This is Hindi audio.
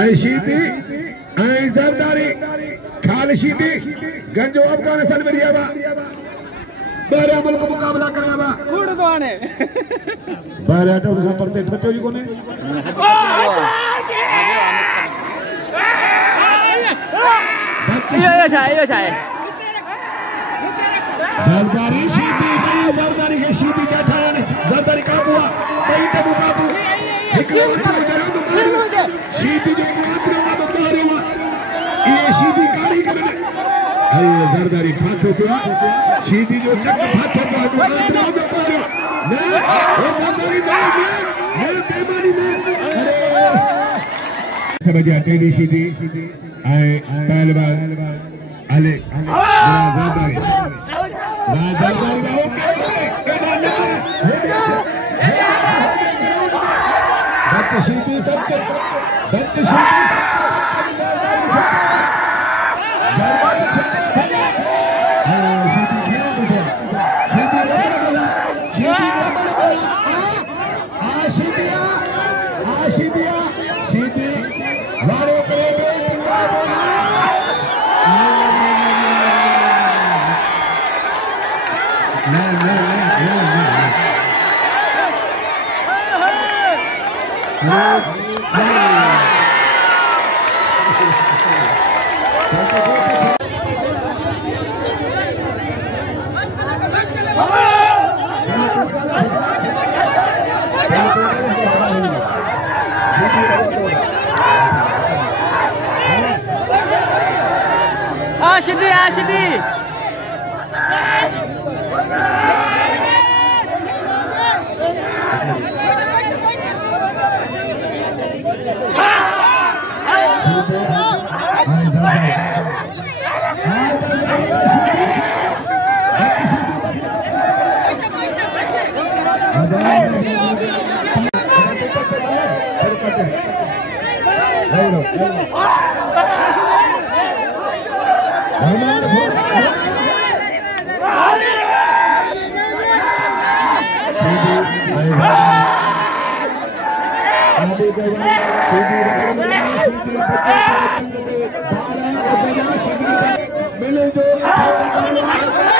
शीती जरदारी खाल शीती गंजो अफगानिस्तान में रिया बारे मुल्क मुकाबला करे बा कूड़ दोने बारे तो उनका परते बच्चों जी कोने यो छाए जरदारी शीती नहीं जरदारी के शीती क्या था ने जरदारी का हुआ कहीं पे मुकाबू शीती जो ये शीती गाड़ी करे अरे जरदारी फाथो को शीती जो चक फाथो को आंतरा में पारो ना वो जरदारी नहीं बेमानी नहीं अरे समझ आते नहीं शीती आए पहलवान अले जरदारी बच्चे शीती बच्चे आशिदी मिले जो